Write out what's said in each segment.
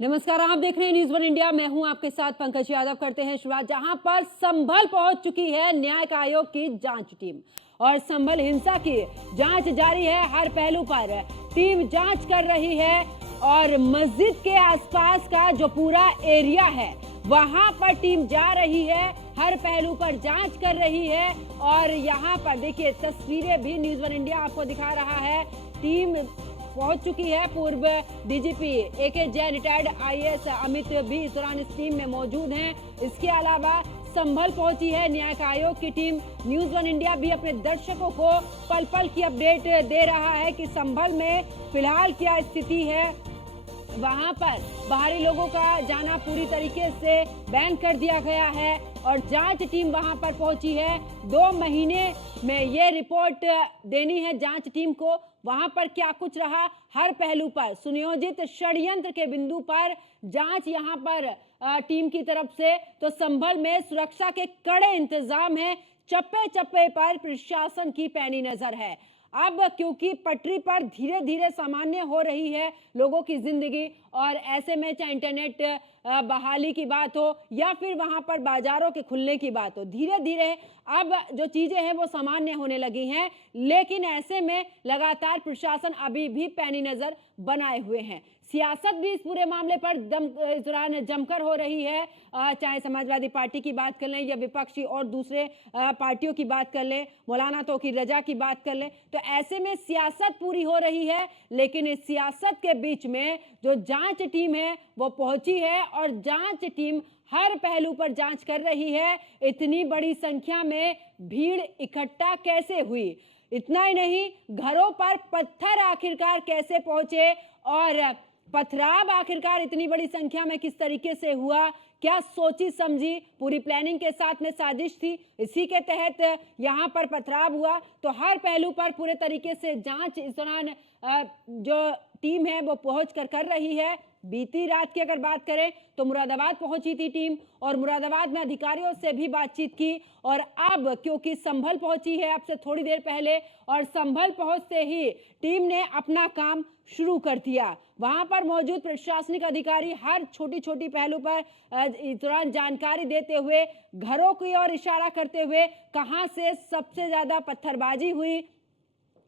नमस्कार, आप देख रहे हैं न्यूज़ वन इंडिया। मैं हूं आपके साथ पंकज यादव। करते हैं शुरुआत जहां पर संभल पहुंच चुकी है न्यायिक आयोग की जांच टीम और संभल हिंसा की जांच जारी है। हर पहलू पर टीम जांच कर रही है और मस्जिद के आसपास का जो पूरा एरिया है वहां पर टीम जा रही है, हर पहलू पर जांच कर रही है। और यहां पर देखिए तस्वीरें भी न्यूज़ वन इंडिया आपको दिखा रहा है। टीम पहुंच चुकी है। पूर्व डीजीपी एके जैन, रिटायर्ड आईएएस अमित भी इस दौरान इस टीम में मौजूद हैं। इसके अलावा संभल पहुंची है न्यायिक आयोग की टीम। न्यूज़ वन इंडिया भी अपने दर्शकों को पल पल की अपडेट दे रहा है कि संभल में फिलहाल क्या स्थिति है। वहां पर बाहरी लोगों का जाना पूरी तरीके से बैन कर दिया गया है और जांच टीम वहां पर पहुंची है। 2 महीने में ये रिपोर्ट देनी है जांच टीम को। वहां पर क्या कुछ रहा, हर पहलू पर सुनियोजित षड्यंत्र के बिंदु पर जांच यहां पर टीम की तरफ से। तो संभल में सुरक्षा के कड़े इंतजाम है, चप्पे चप्पे पर प्रशासन की पैनी नजर है। अब क्योंकि पटरी पर धीरे धीरे सामान्य हो रही है लोगों की जिंदगी, और ऐसे में चाहे इंटरनेट बहाली की बात हो या फिर वहां पर बाजारों के खुलने की बात हो, धीरे धीरे अब जो चीजें हैं वो सामान्य होने लगी हैं। लेकिन ऐसे में लगातार प्रशासन अभी भी पैनी नजर बनाए हुए हैं। सियासत भी इस पूरे मामले पर इस दौरान जमकर हो रही है। चाहे समाजवादी पार्टी की बात कर लें या विपक्षी और दूसरे पार्टियों की बात कर लें, मौलाना तौकीर रजा की बात कर लें, तो ऐसे में सियासत पूरी हो रही है। लेकिन इस सियासत के बीच में जो जांच टीम है वो पहुंची है और जांच टीम हर पहलू पर जांच कर रही है। इतनी बड़ी संख्या में भीड़ इकट्ठा कैसे हुई, इतना ही नहीं, घरों पर पत्थर आखिरकार कैसे पहुंचे और पथराव आखिरकार इतनी बड़ी संख्या में किस तरीके से हुआ, क्या सोची समझी पूरी प्लानिंग के साथ में साजिश थी, इसी के तहत यहां पर पथराव हुआ। तो हर पहलू पर पूरे तरीके से जांच इस दौरान जो टीम है वो पहुंच कर रही है। बीती रात की अगर बात करें तो मुरादाबाद पहुंची थी टीम और मुरादाबाद में अधिकारियों से भी बातचीत की। और अब क्योंकि संभल पहुंची है अब से थोड़ी देर पहले, और संभल पहुंचते ही टीम ने अपना काम शुरू कर दिया। वहां पर मौजूद प्रशासनिक अधिकारी हर छोटी छोटी पहलू पर इस दौरान जानकारी देते हुए, घरों की ओर इशारा करते हुए कहां से सबसे ज्यादा पत्थरबाजी हुई,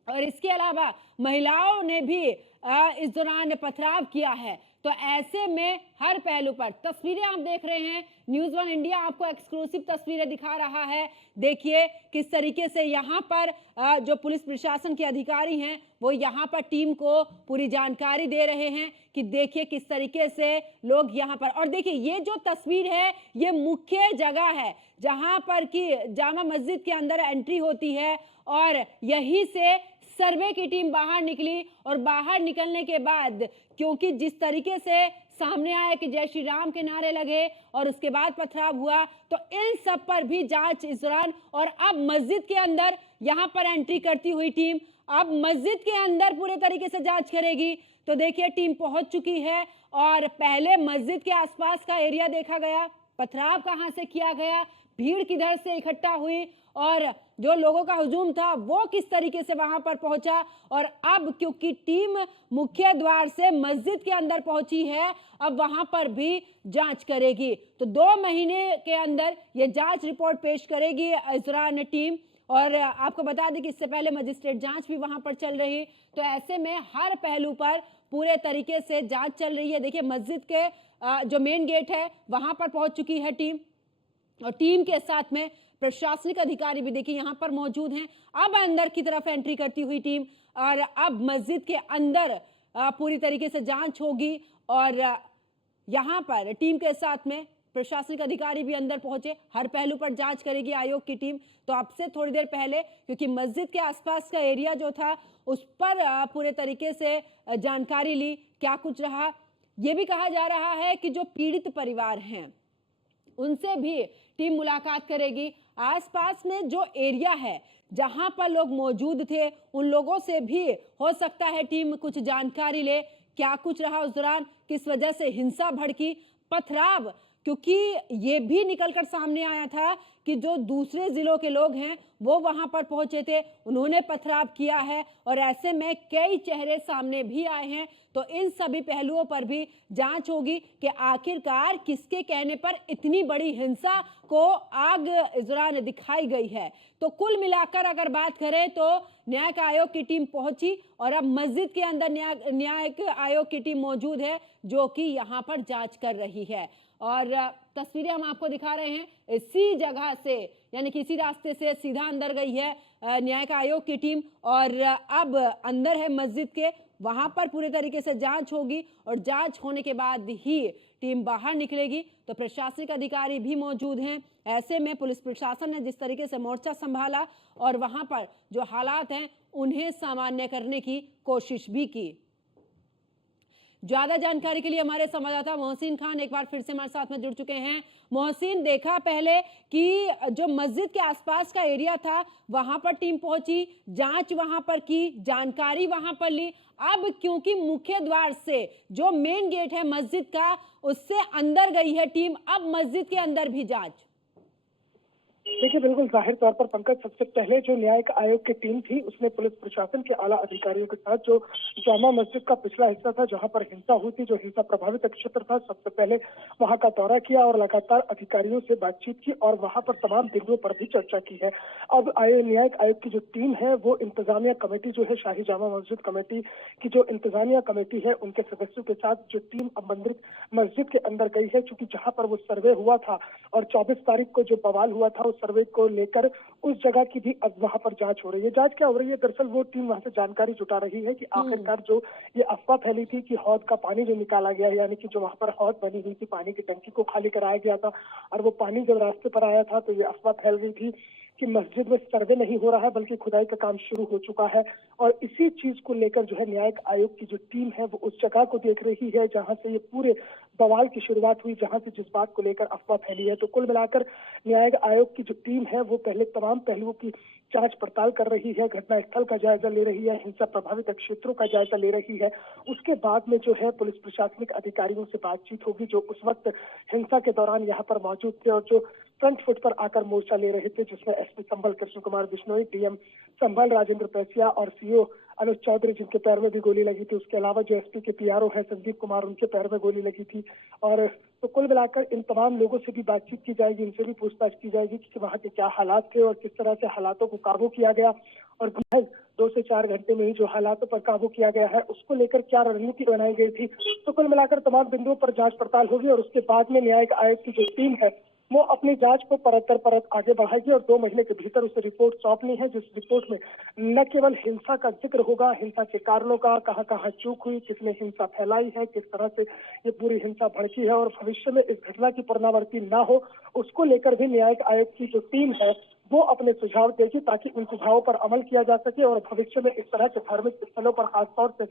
और इसके अलावा महिलाओं ने भी इस दौरान पथराव किया है। तो ऐसे में हर पहलू पर तस्वीरें आप देख रहे हैं, न्यूज़ वन इंडिया आपको एक्सक्लूसिव तस्वीरें दिखा रहा है। देखिए किस तरीके से यहाँ पर जो पुलिस प्रशासन के अधिकारी हैं वो यहाँ पर टीम को पूरी जानकारी दे रहे हैं कि देखिए किस तरीके से लोग यहाँ पर। और देखिए ये जो तस्वीर है ये मुख्य जगह है जहाँ पर कि जामा मस्जिद के अंदर एंट्री होती है, और यहीं से सर्वे की टीम बाहर निकली। और बाहर निकलने के बाद क्योंकि जिस तरीके से सामने आया कि जय श्री राम के नारे लगे और उसके बाद पथराव हुआ, तो इन सब पर भी जांच इस दौरान। और अब मस्जिद के अंदर यहां पर एंट्री करती हुई टीम अब मस्जिद के अंदर पूरे तरीके से जांच करेगी। तो देखिए टीम पहुंच चुकी है और पहले मस्जिद के आसपास का एरिया देखा गया, पथराव कहां से किया गया, भीड़ किधर से इकट्ठा हुई और जो लोगों का हुजूम था वो किस तरीके से वहां पर पहुंचा। और अब क्योंकि टीम मुख्य द्वार से मस्जिद के अंदर पहुंची है, अब वहां पर भी जांच करेगी। तो 2 महीने के अंदर ये जांच रिपोर्ट पेश करेगी इस दौरान टीम। और आपको बता दें कि इससे पहले मजिस्ट्रेट जांच भी वहां पर चल रही। तो ऐसे में हर पहलू पर पूरे तरीके से जांच चल रही है। देखिए मस्जिद के जो मेन गेट है वहां पर पहुंच चुकी है टीम, और टीम के साथ में प्रशासनिक अधिकारी भी देखिए यहां पर मौजूद हैं। अब अंदर की तरफ एंट्री करती हुई टीम, और अब मस्जिद के अंदर पूरी तरीके से जांच होगी। और यहां पर टीम के साथ में प्रशासनिक अधिकारी भी अंदर पहुंचे, हर पहलू पर जांच करेगी आयोग की टीम। तो अब से थोड़ी देर पहले क्योंकि मस्जिद के आसपास का एरिया जो था उस पर पूरे तरीके से जानकारी ली, क्या कुछ रहा। यह भी कहा जा रहा है कि जो पीड़ित परिवार हैं उनसे भी टीम मुलाकात करेगी। आसपास में जो एरिया है जहां पर लोग मौजूद थे उन लोगों से भी हो सकता है टीम कुछ जानकारी ले, क्या कुछ रहा उस दौरान, किस वजह से हिंसा भड़की, पथराव। क्योंकि ये भी निकलकर सामने आया था कि जो दूसरे जिलों के लोग हैं वो वहां पर पहुंचे थे, उन्होंने पथराव किया है और ऐसे में कई चेहरे सामने भी आए हैं। तो इन सभी पहलुओं पर भी जांच होगी कि आखिरकार किसके कहने पर इतनी बड़ी हिंसा को आग इस दौरान दिखाई गई है। तो कुल मिलाकर अगर बात करें तो न्यायिक आयोग की टीम पहुंची और अब मस्जिद के अंदर न्यायिक आयोग की टीम मौजूद है जो कि यहां पर जांच कर रही है। और तस्वीरें हम आपको दिखा रहे हैं, इसी जगह से यानी कि इसी रास्ते से सीधा अंदर गई है न्यायिक आयोग की टीम और अब अंदर है मस्जिद के, वहां पर पूरे तरीके से जांच होगी और जांच होने के बाद ही टीम बाहर निकलेगी। तो प्रशासनिक अधिकारी भी मौजूद हैं। ऐसे में पुलिस प्रशासन ने जिस तरीके से मोर्चा संभाला और वहां पर जो हालात हैं उन्हें सामान्य करने की कोशिश भी की। ज्यादा जानकारी के लिए हमारे संवाददाता मोहसिन खान एक बार फिर से हमारे साथ में जुड़ चुके हैं। मोहसिन, देखा पहले कि जो मस्जिद के आसपास का एरिया था वहां पर टीम पहुंची, जांच वहां पर की, जानकारी वहां पर ली। अब क्योंकि मुख्य द्वार से जो मेन गेट है मस्जिद का उससे अंदर गई है टीम, अब मस्जिद के अंदर भी जांच। देखिए, बिल्कुल जाहिर तौर पर पंकज, सबसे पहले जो न्यायिक आयोग की टीम थी उसने पुलिस प्रशासन के आला अधिकारियों के साथ जो जामा मस्जिद का पिछला हिस्सा था जहां पर हिंसा हुई थी, जो हिंसा प्रभावित क्षेत्र था, सबसे पहले वहां का दौरा किया और लगातार अधिकारियों से बातचीत की और वहां पर तमाम बिंदुओं पर भी चर्चा की है। अब न्यायिक आयोग की जो टीम है वो इंतजामिया कमेटी जो है, शाही जामा मस्जिद कमेटी की जो इंतजामिया कमेटी है उनके सदस्यों के साथ जो टीम अब मस्जिद के अंदर गई है, चूंकि जहां पर वो सर्वे हुआ था और 24 तारीख को जो बवाल हुआ था सर्वे को लेकर उस जगह की भी अब वहां पर जांच हो रही है। जांच क्या हो रही है, दरअसल वो टीम वहां से जानकारी जुटा रही है कि आखिरकार जो ये अफवाह फैली थी कि हौद का पानी जो निकाला गया है, यानी कि जो वहां पर हौद बनी हुई थी, पानी की टंकी को खाली कराया गया था और वो पानी जब रास्ते पर आया था तो ये अफवाह फैल गई थी कि मस्जिद में सर्वे नहीं हो रहा है बल्कि खुदाई का काम शुरू हो चुका है। और इसी चीज को लेकर जो है न्यायिक आयोग की जो टीम है वो उस जगह को देख रही है जहां से ये पूरे बवाल की शुरुआत हुई, जहां से जिस बात को लेकर अफवाह फैली है। तो कुल मिलाकर न्यायिक आयोग की जो टीम है वो पहले तमाम पहलुओं की जांच पड़ताल कर रही है, घटनास्थल का जायजा ले रही है, हिंसा प्रभावित क्षेत्रों का जायजा ले रही है। उसके बाद में जो है पुलिस प्रशासनिक अधिकारियों से बातचीत होगी जो उस वक्त हिंसा के दौरान यहाँ पर मौजूद थे और जो फ्रंट फुट पर आकर मोर्चा ले रहे थे, जिसमें एसपी संभल कृष्ण कुमार बिश्नोई, डीएम संभल राजेंद्र पैसिया और सीओ अनुज चौधरी जिनके पैर में भी गोली लगी थी, उसके अलावा जो एसपी के पीआरओ है संदीप कुमार, उनके पैर में गोली लगी थी। और तो कुल मिलाकर इन तमाम लोगों से भी बातचीत की जाएगी, इनसे भी पूछताछ की जाएगी कि वहाँ के क्या हालात थे और किस तरह से हालातों को काबू किया गया और 2 से 4 घंटे में ही जो हालातों पर काबू किया गया है उसको लेकर क्या रणनीति बनाई गई थी। तो कुल मिलाकर तमाम बिंदुओं पर जांच पड़ताल होगी और उसके बाद में न्यायिक आयोग की जो टीम है वो अपनी जांच को परत दर परत आगे बढ़ाएगी और 2 महीने के भीतर उसे रिपोर्ट सौंपनी है, जिस रिपोर्ट में न केवल हिंसा का जिक्र होगा, हिंसा के कारणों का, कहां कहां चूक हुई, किसने हिंसा फैलाई है, किस तरह से ये पूरी हिंसा भड़की है और भविष्य में इस घटना की पुनरावृत्ति न हो उसको लेकर भी न्यायिक आयोग की जो टीम है वो अपने सुझाव देगी ताकि उन सुझावों पर अमल किया जा सके और भविष्य में इस तरह के धार्मिक स्थलों पर खासतौर से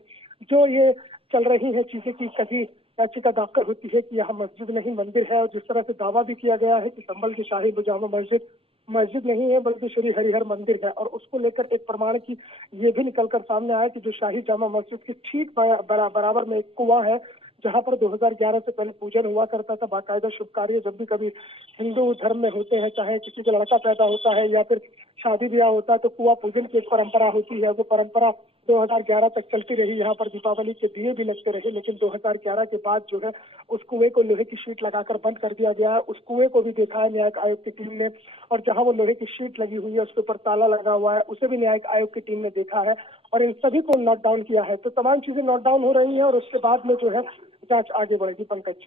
जो ये चल रही है चीजें की कभी याचिका दाखिल होती है कि यहाँ मस्जिद नहीं मंदिर है और जिस तरह से दावा भी किया गया है कि संभल की शाही जामा मस्जिद नहीं है बल्कि श्री हरिहर मंदिर है और उसको लेकर एक प्रमाण की ये भी निकलकर सामने आया कि जो शाही जामा मस्जिद की ठीक बराबर में एक कुआं है जहां पर 2011 से पहले पूजन हुआ करता था, बाकायदा शुभ कार्य जब भी कभी हिंदू धर्म में होते हैं, चाहे किसी का लड़का पैदा होता है या फिर शादी ब्याह होता है तो कुआं पूजन की एक परंपरा होती है। वो परंपरा 2011 तक चलती रही, यहाँ पर दीपावली के दिए भी लगते रहे, लेकिन 2011 के बाद जो है उस कुएं को लोहे की शीट लगाकर बंद कर दिया गया है। उस कुएं को भी देखा है न्यायिक आयोग की टीम ने और जहां वो लोहे की शीट लगी हुई है उसके ऊपर ताला लगा हुआ है उसे भी न्यायिक आयोग की टीम ने देखा है और इन सभी को नोट डाउन किया है। तो तमाम चीजें नोट डाउन हो रही है और उसके बाद में जो है जांच आगे बढ़ेगी। पंकज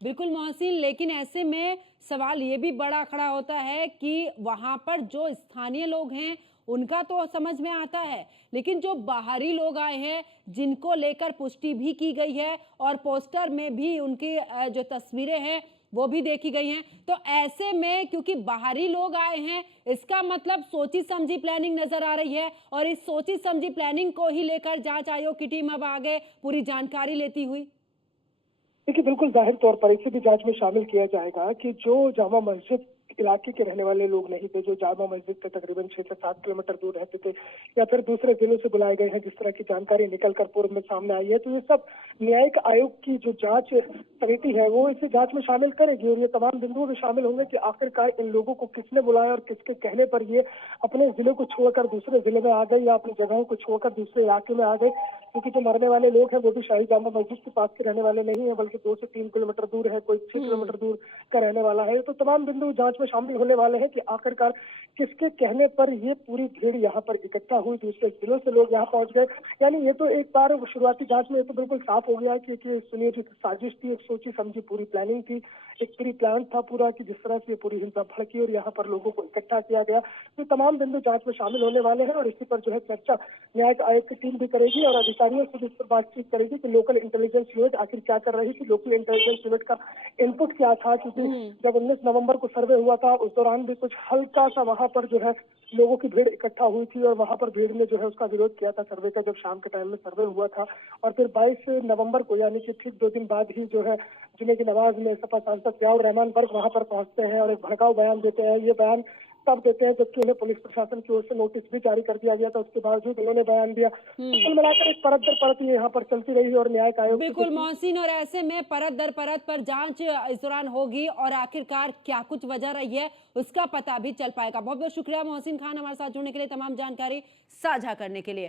बिल्कुल मोहसिन, लेकिन ऐसे में सवाल ये भी बड़ा खड़ा होता है कि वहां पर जो स्थानीय लोग हैं उनका तो समझ में आता है, लेकिन जो बाहरी लोग आए हैं जिनको लेकर पुष्टि भी की गई है और पोस्टर में भी उनकी जो तस्वीरें हैं वो भी देखी गई हैं, तो ऐसे में क्योंकि बाहरी लोग आए हैं इसका मतलब सोची समझी प्लानिंग नजर आ रही है और इस सोची समझी प्लानिंग को ही लेकर जांच आयोग की टीम अब आगे पूरी जानकारी लेती हुई। देखिए, बिल्कुल जाहिर तौर पर इसे भी जांच में शामिल किया जाएगा कि जो जामा मस्जिद इलाके के रहने वाले लोग नहीं थे, जो जामा मस्जिद से तकरीबन 6 से 7 किलोमीटर दूर रहते थे, या फिर दूसरे जिलों से बुलाए गए हैं, जिस तरह की जानकारी निकलकर पूर्व में सामने आई है। तो ये सब न्यायिक आयोग की जो जांच समिति है वो इसे जांच में शामिल करेगी, और ये तमाम बिंदु भी शामिल होंगे कि आखिरकार इन लोगों को किसने बुलाया और किसके कहने पर ये अपने जिले को छोड़कर दूसरे जिले में आ गए या अपनी जगहों को छोड़कर दूसरे इलाके में आ गए। क्योंकि जो मरने वाले लोग हैं वो भी शाही जामा मस्जिद के पास के रहने वाले नहीं है, बल्कि 2 से 3 किलोमीटर दूर है, कोई 6 किलोमीटर दूर का रहने वाला है। तो तमाम बिंदु जांच में शामिल होने वाले हैं कि आखिरकार किसके कहने पर ये पूरी भीड़ यहाँ पर इकट्ठा हुई, दूसरे जिलों से लोग यहाँ पहुंच गए। यानी ये तो एक बार शुरुआती जांच में ये तो बिल्कुल साफ हो गया कि सुनिए जो साजिश थी, एक सोची समझी पूरी प्लानिंग थी, एक प्री प्लान था पूरा, कि जिस तरह से ये पूरी हिंसा भड़की और यहाँ पर लोगों को इकट्ठा किया गया। तो तमाम बिंदु जांच में शामिल होने वाले हैं, और इसी पर जो है चर्चा न्यायिक आयोग की टीम भी करेगी और अधिकारियों से भी इस पर बातचीत करेगी कि लोकल इंटेलिजेंस यूनिट आखिर क्या कर रही थी, लोकल इंटेलिजेंस यूनिट का इनपुट क्या था। क्योंकि जब 19 नवंबर को सर्वे हुआ था, उस दौरान भी कुछ हल्का सा वहां पर जो है लोगों की भीड़ इकट्ठा हुई थी, और वहां पर भीड़ ने जो है उसका विरोध किया था सर्वे का, जब शाम के टाइम में सर्वे हुआ था। और फिर 22 नवंबर को, यानी कि ठीक 2 दिन बाद ही जो है जुमे की नमाज में सपा सांसद जियाउर रहमान बर्क वहां पर पहुंचते हैं और एक भड़काऊ बयान देते हैं। ये बयान तब देते हैं जबकि उन्हें पुलिस प्रशासन की ओर से नोटिस भी जारी कर दिया गया था, उसके बावजूद उन्होंने बयान दिया। तो कुल मिलाकर एक परत दर परत ये यहाँ पर चलती रही, और न्यायिक आयोग बिल्कुल मोहसिन, और ऐसे में परत दर परत पर जांच इस दौरान होगी और आखिरकार क्या कुछ वजह रही है उसका पता भी चल पाएगा। बहुत बहुत शुक्रिया मोहसिन खान हमारे साथ जुड़ने के लिए, तमाम जानकारी साझा करने के लिए।